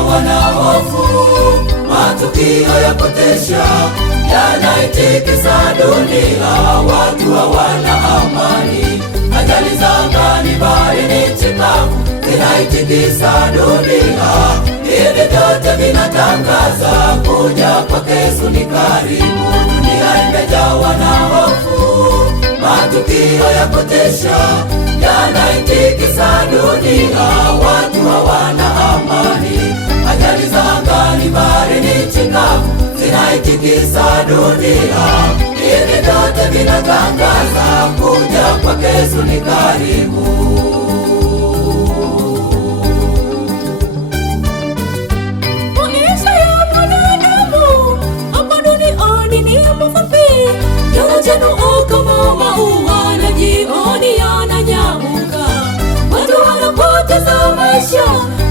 imejawa na hofu, matukio ya kutesha yanaitikisa dunia, watu hawana amani. Ajali za angani, baharini, nchi kavu zinaitikisa dunia. Hivi vyote vinatangaza kuja kwake Yesu ni karibu. Dunia imejawa na hofu, matukio ya kutesha yanaitikisa dunia, watu hawana amani. Ajali za angani, baharini, nchi kavu zinaitikisa dunia. Hivi vyote vinatangaza kuja kwake Yesu ni karibu. Maisha ya mwanadamu hapa duniani ni mafupi, yanachanua kama maua na jioni yananyauka. Watu wanapoteza maisha,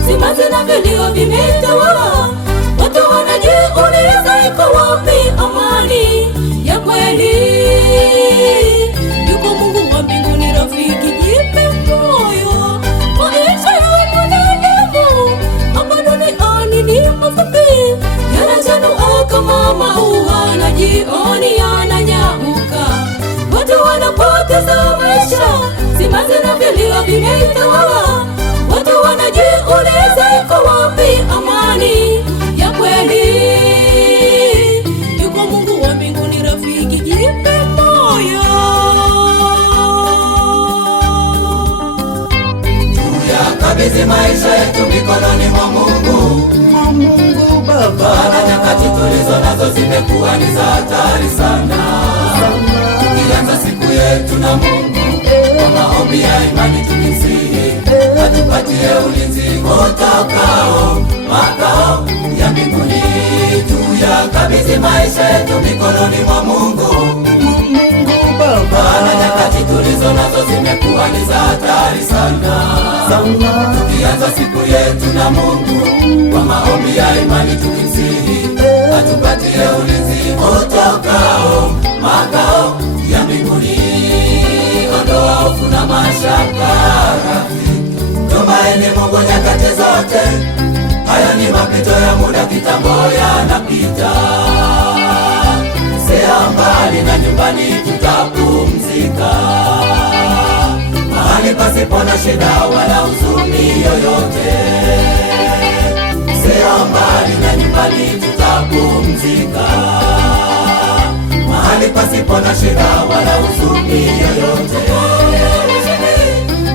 simanzi na vilio vimetawala. Watu wanajiuliza iko wapi amani ya kweli? Yuko Mungu wa mbinguni, rafiki, jipe moyo. Maisha ya mwanadamu hapa duniani ni mafupi, yanachanua kama maua na jioni yananyauka. Watu wanapoteza maisha, simanzi na vilio vimetawala. Watu wanajiuliza iko wapi amani ya kweli? Yuko Mungu wa mbinguni, rafiki, jipe moyo. Tuyakabidhi maisha yetu mikononi mwa Mungu. Baba, na nyakati tulizo nazo zimekuwa ni za hatari sana. Tukianza siku yetu na Mungu kwa maombi ya imani, tukimsihi atupatie ulinzi utokao makao ya mbinguni. Tuyakabidhi maisha yetu mikononi mwa Mungu. Baba, na nyakati tulizo nazo zimekuwa ni za hatari sana. Tukianza siku yetu na Mungu kwa maombi ya imani, tukimsihi atupatie ulinzi utokao makao ya mbinguni. Ondoa hofu na mashaka, tumaini Mungu nyakati zote. Haya ni mapito ya muda, kitambo yanapita. Sea mbali na nyumbani tutapumzika, mahali pasipo na shida wala huzuni yoyote. Sea mbali na nyumbani tutapumzika, mahali pasipo na shida wala huzuni yoyote.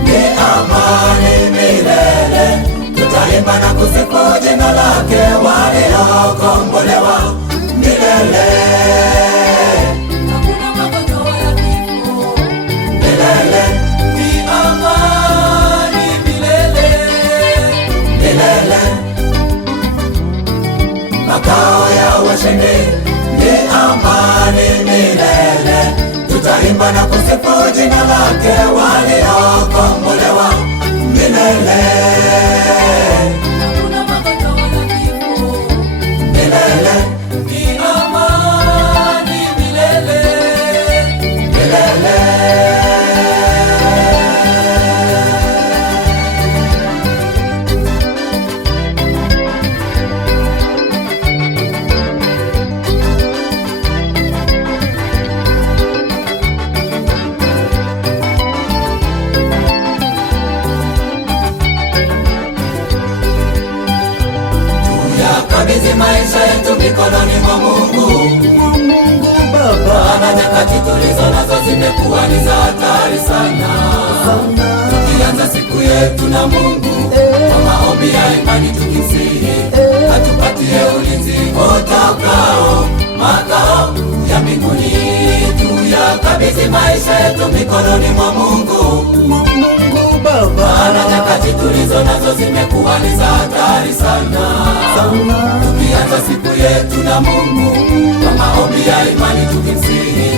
Ni amani milele, tutaimba na kusifu jina lake, waliokombolewa milele. Hakuna magonjwa ya kifo milele. Ni amani milele, milele. Makao ya washindi ni amani milele, tutaimba na kusifu jina lake, waliokombolewa milele. Hakuna magonjwa ya kifo milele. Ni amani milele, milele. Tuyakabidhi maisha yetu mikononi mwa Mungu. Baba, na nyakati tulizo nazo zimekuwa ni za hatari sana. Tukianza siku yetu na Mungu kwa maombi ya imani, tukimsihi atupatie ulinzi utokao makao ya mbinguni. Tuyakabidhi maisha yetu mikononi mwa Mungu. Baba, na nyakati tulizo nazo zimekuwa ni za hatari sana. Tukianza siku yetu na Mungu kwa maombi ya imani, tukimsihi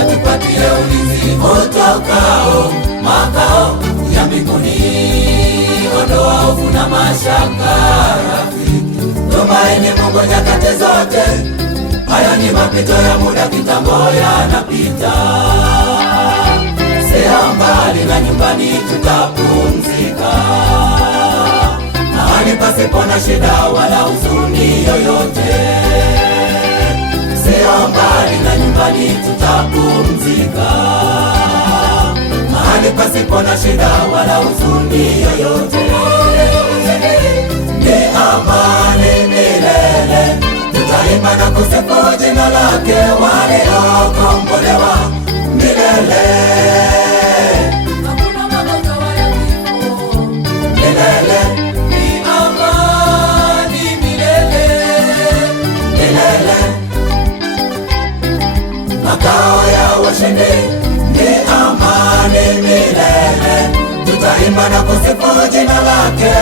atupatie ulinzi utokao makao ya mbinguni. Ondoa hofu na mashaka, rafiki, tumaini Mungu nyakati zote. Haya ni mapito ya muda, kitambo yanapita. Sea mbali na nyumbani tutapumzika, mahali pasipo na shida wala huzuni yoyote. Sio mbali na nyumbani tutapumzika, mahali pasipo na shida wala huzuni yoyote. Ni amani milele, tutaimba na kusifu jina lake, waliokombolewa milele. Hakuna magonjwa wala vifo Milele, ni amani milele, milele. Makao ya washindi ni amani milele, tutaimba na kusifu jina lake,